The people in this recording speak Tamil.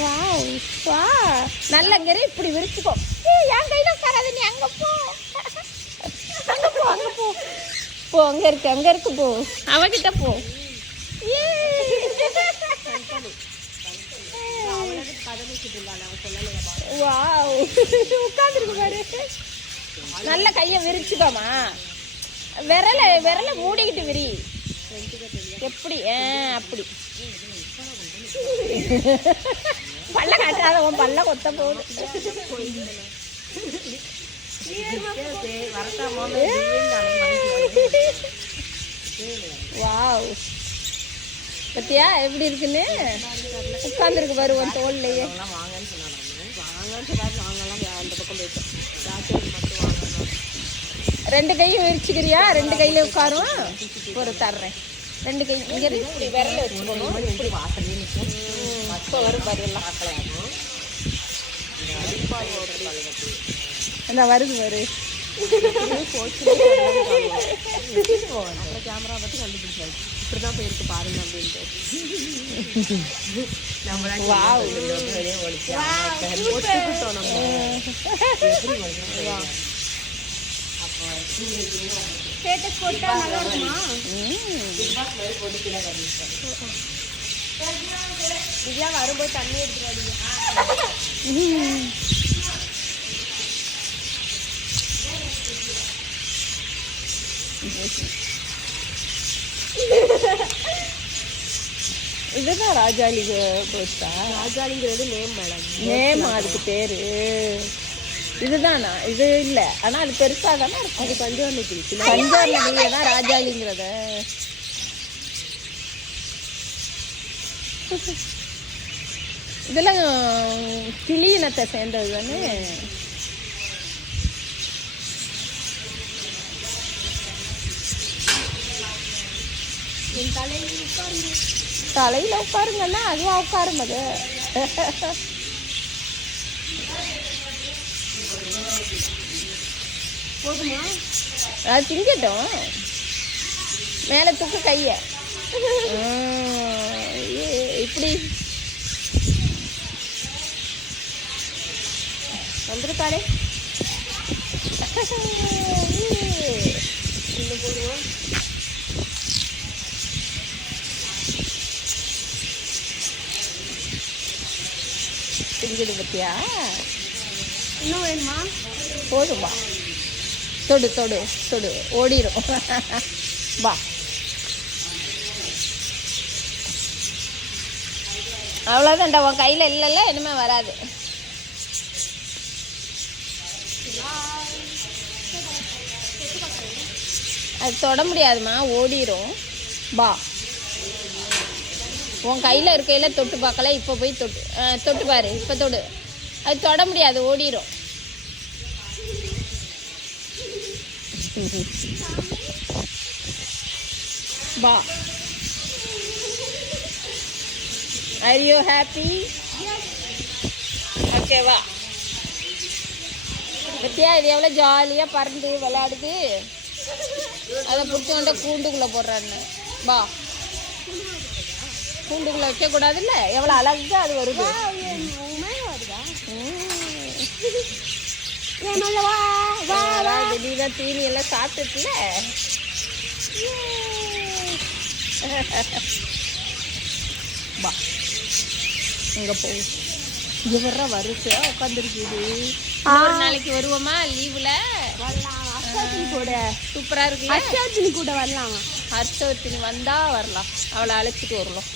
வாவ் வா நல்ல கறி இப்படி விரிச்சுக்கோ. என் கையில உட்காராது, நீ அங்க போ, அங்க போ, அங்க போ, போ, அங்க இருக்கு போ, அவகிட்ட போ. வாவ் உட்காந்துருக்கு பாரு. நல்ல கையை விரிச்சுக்கோமா, விரல மூடிக்கிட்டு விரி. எப்படி அப்படி பல்ல காட்டாத, உன் பல்ல கொத்த போகுது. வாவ் பத்தியா எப்படி இருக்குன்னு உட்காந்துருக்கு பாரு உன் தோல்லையே. ரெண்டு கையும் விரிச்சுக்கிறியா? ரெண்டு கையில உட்காரும். ஒரு தர்றேன். ரெண்டு கை இங்க விரல வச்சுக்கணும். வரும் பாரு எல்லாம் அந்த வருது பாரு. கேமரா பத்தி கண்டுபிடிச்சாரு, இப்படிதான் போயிருக்கு பாருங்க அப்படின்ட்டு. இதெல்லாம் வரும்போது தண்ணி எடுத்துடாதீங்க. இதுதான் ராஜாளி கோஸ்டா? ராஜாளிங்கிறது நேம் மேடம், நேம் அதுக்கு பேரு. இதுதானா? இது இல்லை, ஆனால் அது பெருசாக தானே இருக்கும். அது பஞ்சவர்ண கிளி, பஞ்சவர்ண கிளியை தான் ராஜாளிங்கிறத. இதெல்லாம் கிளி இனத்தை சேர்ந்தது தானே. தலையில உட்காருங்கன்னா அதுவா உட்காரும். அது போதுமா? அது திங்கட்டும். மேல தூக்கு கைய, இப்படி வந்துருக்காளே. இன்னும் போடுவோம். திங்குது பத்தியா? இன்னும் வேணுமா? போதும்பா. தொடு தொடு தொடு, ஓடிடும். வா, அவ்வளோதான்டா. உன் கையில் இல்லைல்ல, இனிமே வராது. அது தொட முடியாதுமா, ஓடிடும். வா, உன் கையில் இருக்கையில் தொட்டு பார்க்கல. இப்போ போய் தொட்டு பாரு. இப்போ தொடு. அது தொட முடியாது, ஓடிடும். வா. Are you happy? ஓகே வா. பத்தியா இது எவ்வளோ ஜாலியாக பறந்து விளையாடுது. அதை பிடிச்சோண்ட கூண்டுக்குள்ளே போடுறான்னு. வா, கூண்டுக்குள்ளே வைக்கக்கூடாதுல்ல. எவ்வளோ அழகாக அது வருது. வெளியில தீனி எல்லாம் சாப்பிட்டுல. வா, எங்க போ. இங்க வர்ற வரிசையா உட்காந்துருக்குது. ஒரு நாளைக்கு வருவோமா லீவுல? கூட சூப்பரா இருக்கு. கூட வரலாம். ஹர்ஷவர்த்தினி வந்தா வரலாம். அவளை அழைச்சிட்டு வரலாம்.